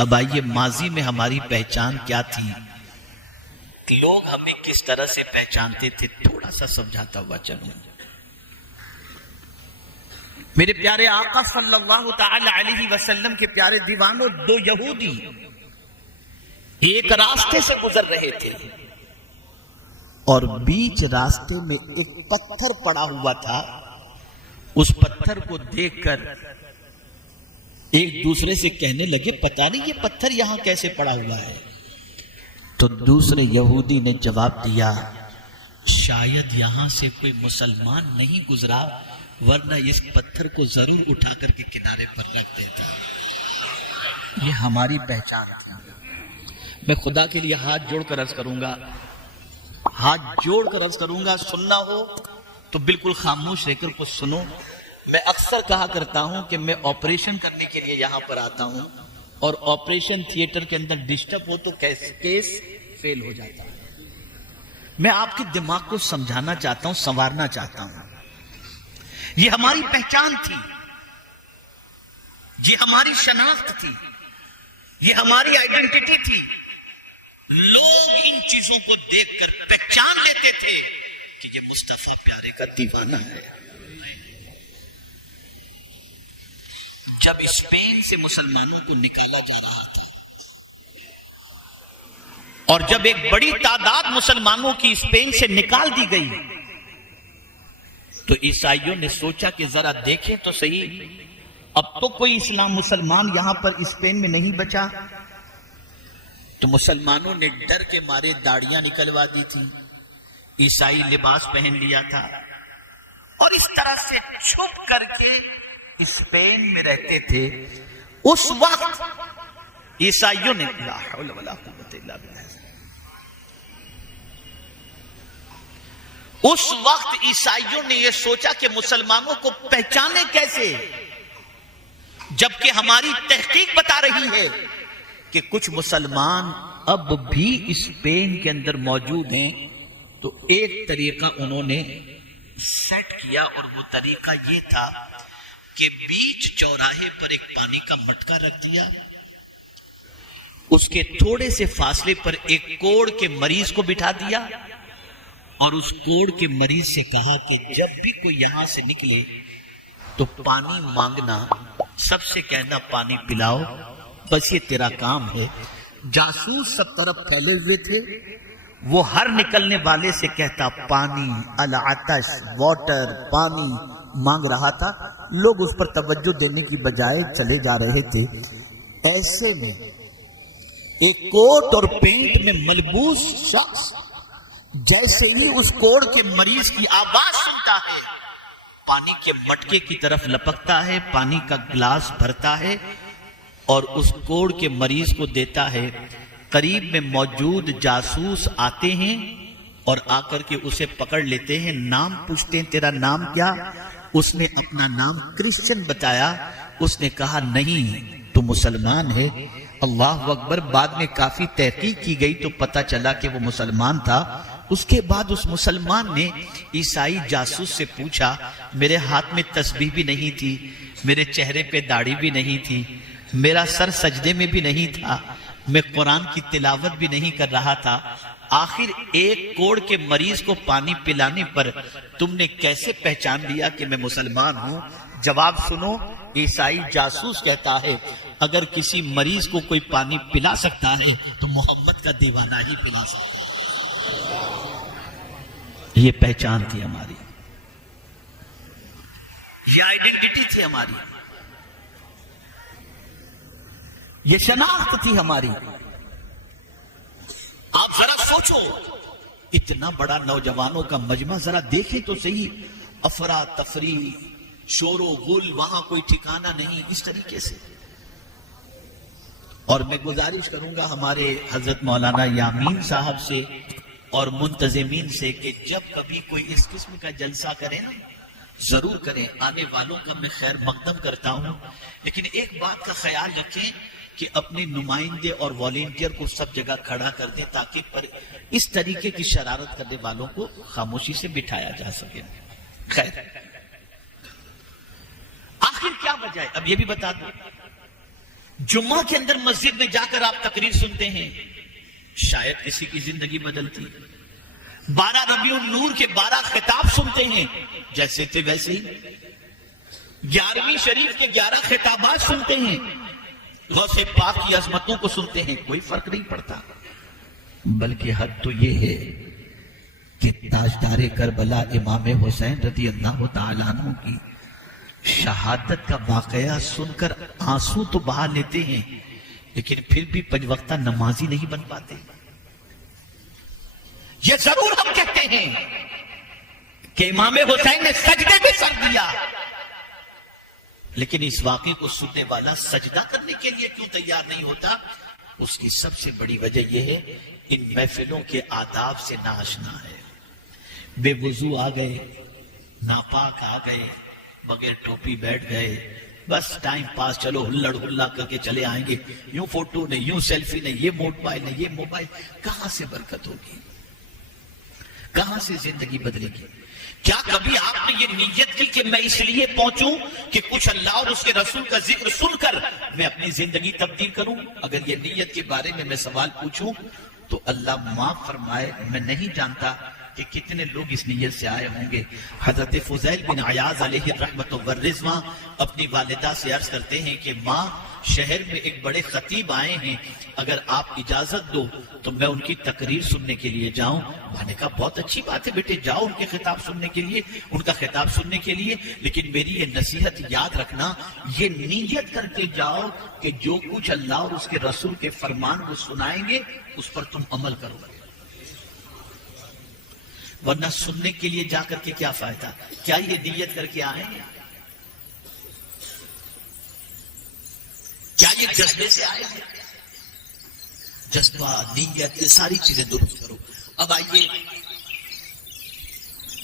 अब आइए, माजी में हमारी पहचान क्या थी, लोग हमें किस तरह से पहचानते थे, थोड़ा सा समझाता हुआ चलूं। मेरे प्यारे आका सल्लल्लाहु तआला अलैहि वसल्लम के प्यारे दीवानों, दो यहूदी एक रास्ते से गुजर रहे थे और बीच रास्ते में एक पत्थर पड़ा हुआ था। उस पत्थर को देखकर एक दूसरे से कहने लगे, पता नहीं ये पत्थर यहां कैसे पड़ा हुआ है। तो दूसरे यहूदी ने जवाब दिया, शायद यहां से कोई मुसलमान नहीं गुजरा, वरना इस पत्थर को जरूर उठा करके किनारे पर रख देता। ये हमारी पहचान थी। मैं खुदा के लिए हाथ जोड़कर अर्ज करूंगा, सुनना हो तो बिल्कुल खामोश रहकर कुछ सुनो। मैं अक्सर कहा करता हूं कि मैं ऑपरेशन करने के लिए यहां पर आता हूं और ऑपरेशन थिएटर के अंदर डिस्टर्ब हो तो केस फेल हो जाता है। मैं आपके दिमाग को समझाना चाहता हूं, संवारना चाहता हूं। ये हमारी पहचान थी, ये हमारी शनाख्त थी, ये हमारी आइडेंटिटी थी। लोग इन चीजों को देखकर पहचान लेते थे कि ये मुस्तफा प्यारे का दीवाना है। जब स्पेन से मुसलमानों को निकाला जा रहा था और जब एक बड़ी तादाद मुसलमानों की स्पेन से निकाल दी गई, तो ईसाइयों ने सोचा कि जरा देखें तो सही, अब तो कोई इस्लाम मुसलमान यहां पर स्पेन में नहीं बचा। तो मुसलमानों ने डर के मारे दाढ़ियां निकलवा दी थी, ईसाई लिबास पहन लिया था और इस तरह से छुप करके स्पेन में रहते थे। उस वक्त ईसाइयों ने ला हौला वला कुव्वता इल्ला बिल्लाह, उस वक्त ईसाइयों ने यह सोचा कि मुसलमानों को पहचाने कैसे, जबकि हमारी तहकीक बता रही है कि कुछ मुसलमान अब भी स्पेन के अंदर मौजूद हैं। तो एक तरीका उन्होंने सेट किया और वो तरीका ये था कि बीच चौराहे पर एक पानी का मटका रख दिया, उसके थोड़े से फासले पर एक कोढ़ के मरीज को बिठा दिया और उस कोढ़ के मरीज से कहा कि जब भी कोई यहां से निकले तो पानी मांगना, सबसे कहना पानी पिलाओ, बस ये तेरा काम है। जासूस सब तरफ फैले हुए थे, वो हर निकलने वाले से कहता पानी, अल आतश, वाटर, पानी मांग रहा था। लोग उस पर तवज्जो देने की बजाय चले जा रहे थे। ऐसे में एक कोट और पेंट में मलबूस शख्स जैसे ही उस कोढ़ के मरीज की आवाज सुनता है, पानी के मटके की तरफ लपकता है, पानी का गिलास भरता है और उस कोढ़ के मरीज को देता है। करीब में मौजूद जासूस आते हैं और आकर के उसे पकड़ लेते हैं, नाम पूछते हैं, तेरा नाम क्या? उसने अपना नाम क्रिश्चियन बताया। उसने कहा नहीं, तो मुसलमान है। अल्लाह अकबर। बाद में काफी तहकीक की गई तो पता चला कि वो मुसलमान था। उसके बाद उस मुसलमान ने ईसाई जासूस से पूछा, मेरे हाथ में तस्बीह भी नहीं थी, मेरे चेहरे पे दाढ़ी भी नहीं थी, मेरा सर सजदे में भी नहीं था, मैं कुरान की तिलावत भी नहीं कर रहा था, आखिर एक कोढ़ के मरीज को पानी पिलाने पर तुमने कैसे पहचान लिया कि मैं मुसलमान हूं? जवाब सुनो, ईसाई जासूस कहता है अगर किसी मरीज को कोई पानी पिला सकता है तो मोहम्मद का दीवाना ही पिला सकता है। ये पहचान थी हमारी, ये आइडेंटिटी थी हमारी, ये शनाख्त थी हमारी। आप जरा सोचो, इतना बड़ा नौजवानों का मजमा, जरा देखें तो सही, अफरा तफरी, शोरो गुल, वहां कोई ठिकाना नहीं, इस तरीके से। और मैं गुजारिश करूंगा हमारे हजरत मौलाना यामीन साहब से और मुंतजिमीन से कि जब कभी कोई इस किस्म का जलसा करें ना, जरूर करें। आने वालों का मैं खैर मकदम करता हूं, लेकिन एक बात का ख्याल रखें कि अपने नुमाइंदे और वॉलेंटियर को सब जगह खड़ा कर दें ताकि पर इस तरीके की शरारत करने वालों को खामोशी से बिठाया जा सके। खैर, आखिर क्या वजह है, अब ये भी बता दो। जुम्मा के अंदर मस्जिद में जाकर आप तकरीर सुनते हैं, शायद किसी की जिंदगी बदलती। 12 रबीउल नूर के 12 खिताब सुनते हैं, जैसे थे वैसे ही। 11वीं शरीफ के 11 खिताबात सुनते हैं, गौसे पाक की अजमतों को सुनते हैं, कोई फर्क नहीं पड़ता। बल्कि हद तो यह है कि ताजदारे करबला इमाम हुसैन रज़ियल्लाहु तआला अन्हु की शहादत का वाकया सुनकर आंसू तो बहा लेते हैं, लेकिन फिर भी पंजवक्ता नमाजी नहीं बन पाते। यह जरूर हम कहते हैं कि इमाम हुसैन ने सजदे में सर दिया, लेकिन इस वाकये को सुनने वाला सजदा करने के लिए क्यों तैयार नहीं होता? उसकी सबसे बड़ी वजह यह है, इन महफिलों के आदाब से नाआशना है। बेवुजू आ गए, नापाक आ गए, बगैर टोपी बैठ गए, बस टाइम पास, चलो हुल्लड़ हुल्ला करके चले आएंगे, यूं फोटो नहीं, यूं सेल्फी नहीं, ये मोबाइल नहीं, ये मोबाइल। कहां से बरकत होगी? कहां से जिंदगी बदलेगी? क्या कभी आपने ये नीयत की कि मैं इसलिए पहुंचूं कि कुछ अल्लाह और उसके रसूल का जिक्र सुनकर मैं अपनी जिंदगी तब्दील करूं? अगर ये नीयत के बारे में मैं सवाल पूछूं तो अल्लाह माफ फरमाए, मैं नहीं जानता कि कितने लोग इस नीयत से आए होंगे। हजरत फुज़ैल बिन अयाज़ अलैहि रहमत व रिज़वा अपनी वालिदा से अर्ज करते हैं कि माँ, शहर में एक बड़े खतीब आए हैं, अगर आप इजाजत दो तो मैं उनकी तकरीर सुनने के लिए जाऊं। मैंने कहा बहुत अच्छी बात है बेटे, जाओ उनके खिताब सुनने के लिए, उनका खिताब सुनने के लिए, लेकिन मेरी ये नसीहत याद रखना, ये नीयत करके जाओ कि जो कुछ अल्लाह और उसके रसूल के फरमान को सुनाएंगे उस पर तुम अमल करोगे, वरना सुनने के लिए जाकर के क्या फायदा? क्या ये नीयत करके आए? क्या ये जज्बे से आए हैं? जज्बा, नीयत, ये सारी चीजें दुरुस्त करो। अब आइए,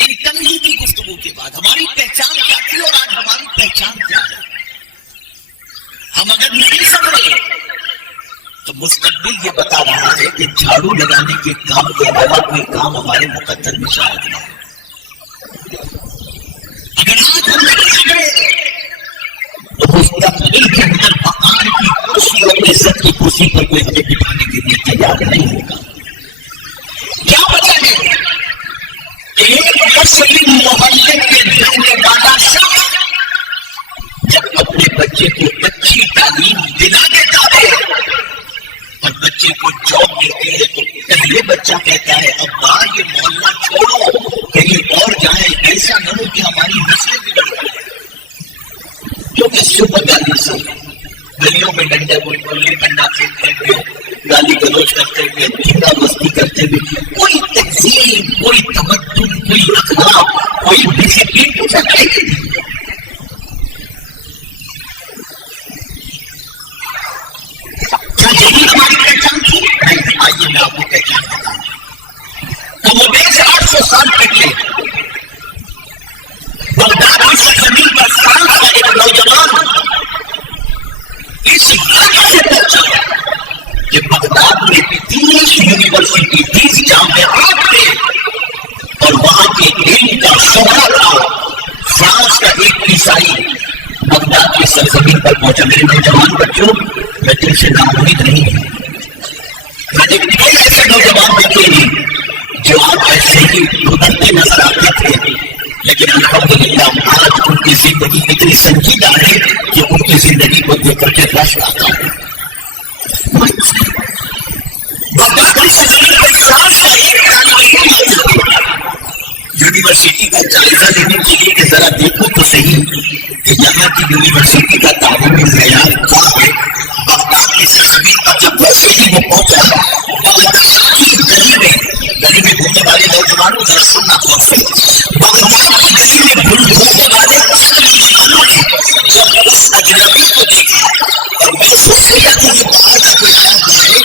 इन तमहीदी गुफ्तगू के बाद हमारी पहचान क्या थी और आज हमारी पहचान क्या है? हम अगर नहीं समझे तो मुस्तकबिल ये बता रहा है कि झाड़ू लगाने के काम के अलावा कोई काम हमारे मुकद्दर में शायद नहीं है। अगर आज हम नहीं समझे तो मुस्तकबिल के अंदर मकान की कुर्सी और इज्जत की कुर्सी पर कोई हमें बिठाने के लिए तैयार नहीं होगा। क्या वजह है? एक मुस्लिम मोहल्ले के रहने वाला शख्स जब अपने बच्चे को अच्छी तालीम दिला देता है और बच्चे को जॉब देती है तो पहले बच्चा कहता है, अब्बा ये मोहल्ला छोड़ो, कहीं और जाए, ऐसा न हो कि हमारी नस्लें बिगड़ जाए। क्योंकि सुबह गाली से गलियों में डंडे गुल्ली डंडा फेंकते हुए, गाली गलौज करते हुए, धींगा मस्ती करते हुए, कोई तहजीब, कोई तमद्दुन, कोई अखलाक, कोई डिसिप्लिन कुछ है नहीं। यही हमारी पहचान थी। आइए मैं आपको पहचान बताऊं। तो मुझे से 800 साल पहले बगदाद की सरजमीन पर फ्रांस का एक नौजवान इस वजह से पहुंचा कि बगदाद में 30 यूनिवर्सिटी, 30 जामियात थे और वहां के इल्म का शोहरा था। फ्रांस का एक ईसाई बगदाद की सरजमीन पर पहुंचा। मेरे नौजवान बच्चों, मैं तुमसे नाउम्मीद नहीं हूं। मैंने कई ऐसे नौजवान देखे हैं जो आप ऐसे ही गुजरते नजर आते थे, लेकिन अल्हम्दुलिल्लाह आज उनकी जिंदगी इतनी संजीदा है कि उनकी जिंदगी को देखकर के रश आता है। बगदाद की सरजमीन पर फ्रांस का एक यूनिवर्सिटी का जायजा लेने के लिए कि जरा देखो तो सही कि यहाँ की यूनिवर्सिटी का तालीमी मेयार क्या है। बगदाद की सरजमीन पर जब वैसे ही वो पहुंचा, बगदाद की गली में घूमने वाले नौजवानों जरा सुनना गौर से, बगदाद की गली में घूमने वाले नौजवानों ने जब उस अजनबी को देखा और महसूस किया कि ये बाहर का कोई आया हुआ है,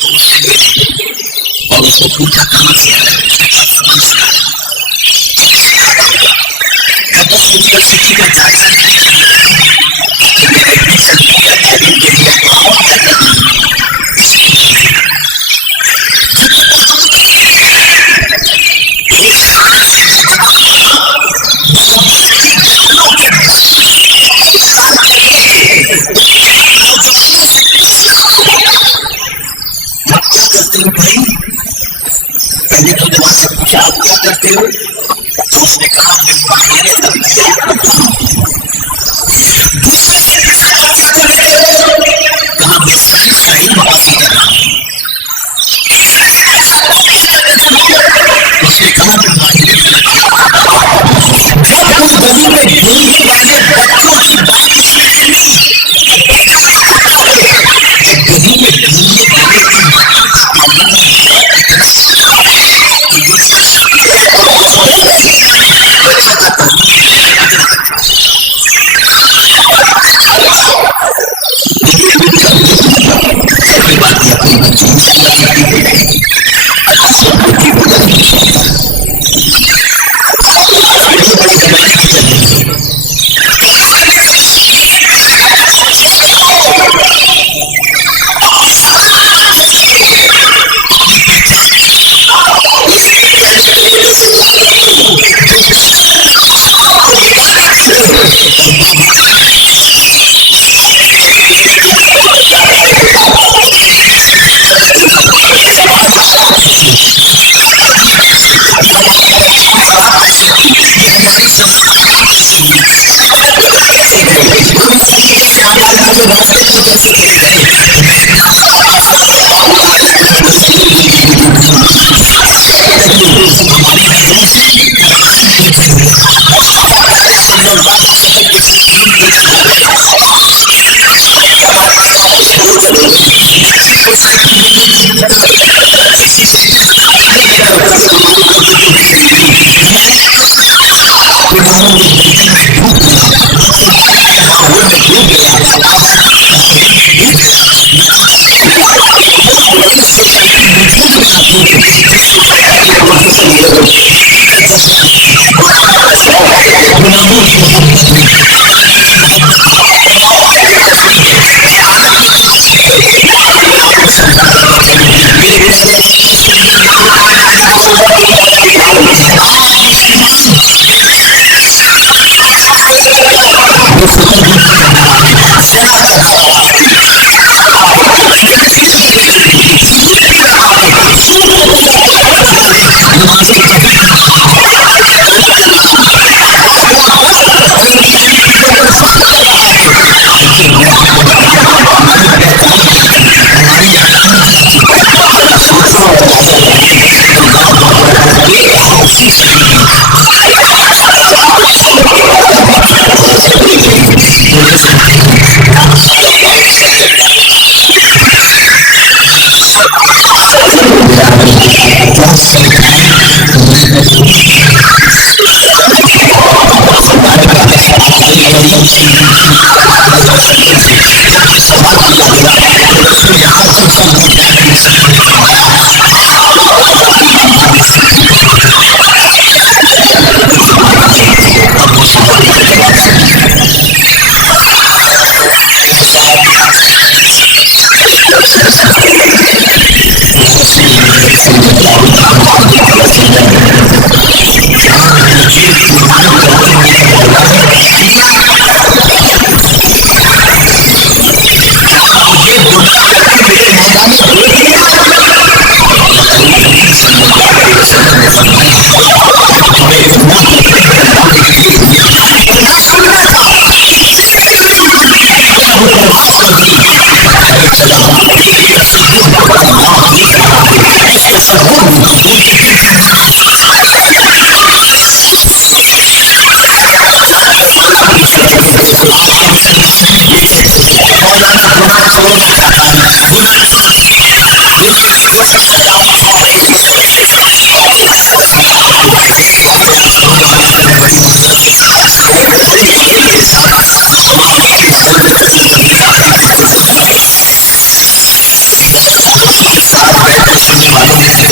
तो उससे मिले और उसको पूछा कहां से आया। उसने कहा फ्रांस से आया। उस यूनिवर्सिटी का जायजा लेने के लिए कि मैं एडमिशन लिया तालीम के लिए आओ या नहीं, इसलिए ये साल से नौजवानों के पूछा आप क्या करते हो? तो उसने कहा मैं माहिर दूसरे से पूछा आप क्या कर रहे हो? कहा मैं साइंस का इल्म हासिल कर रहा हूं। तीसरे से पूछा तुम क्या कर रहे हो? उसने कहा मैं माहिर जब उस गली में खेलने वाले बच्चों की बात उसने सुनी तो देखा कि गली में खेलने वाले की माता का ताल्लुक इतना सीधा है कि वो जो स्कूल और हॉस्पिटल जाने वाले बच्चों का ताल्लुक पहली बात यह अपने बच्चों को सिखा सकती है। अल्लाह सुब्हानहू की बड़ी बड़ी जमाने की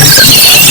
चल रही है।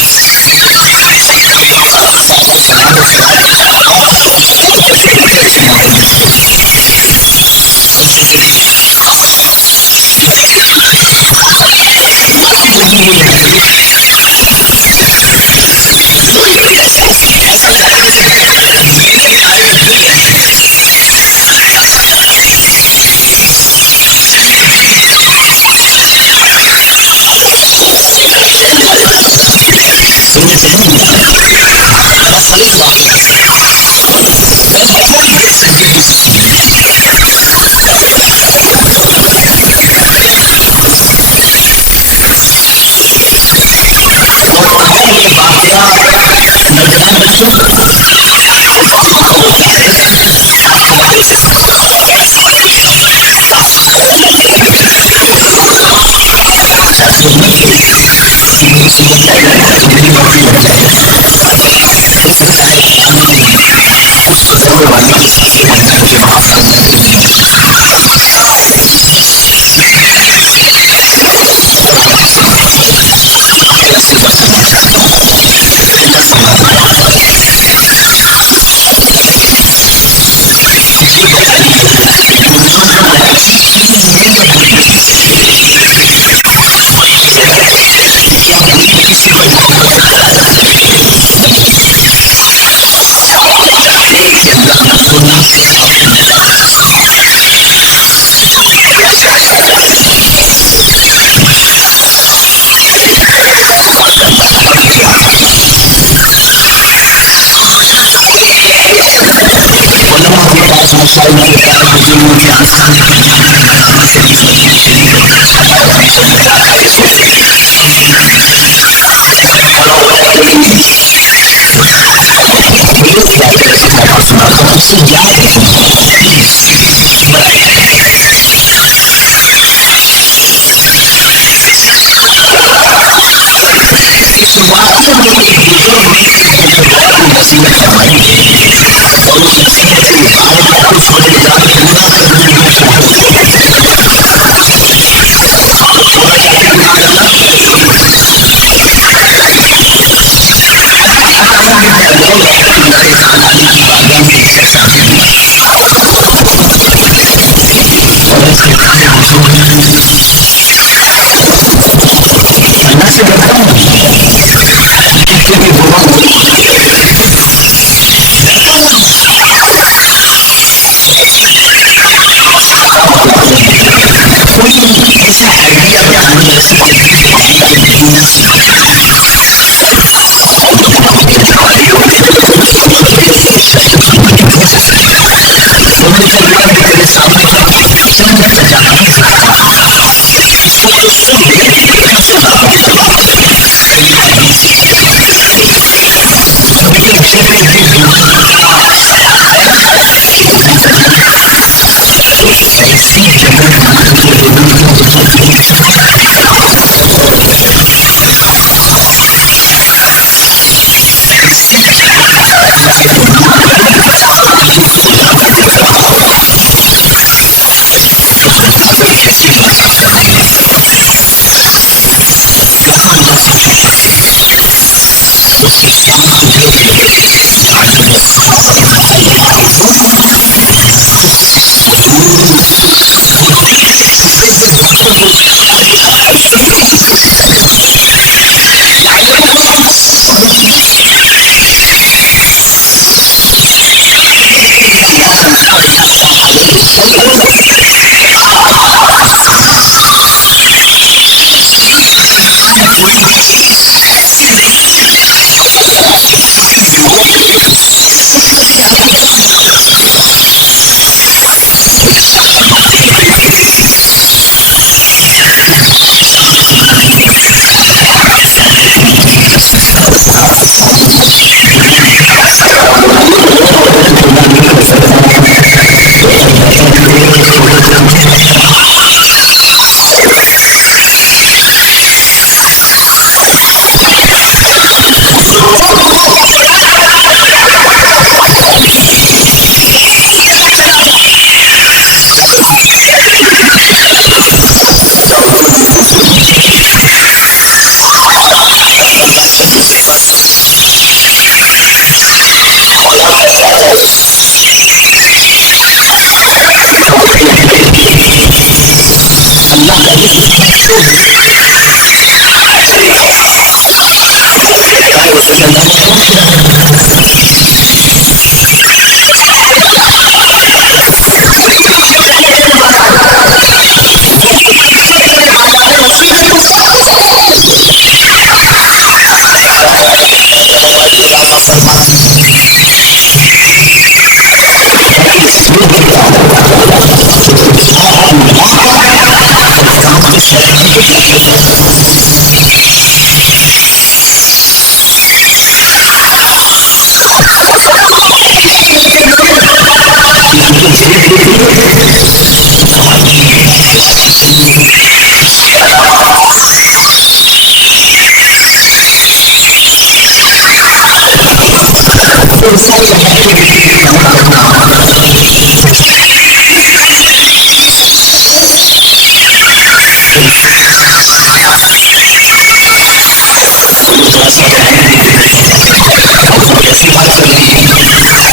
कैसी बात कर रही है?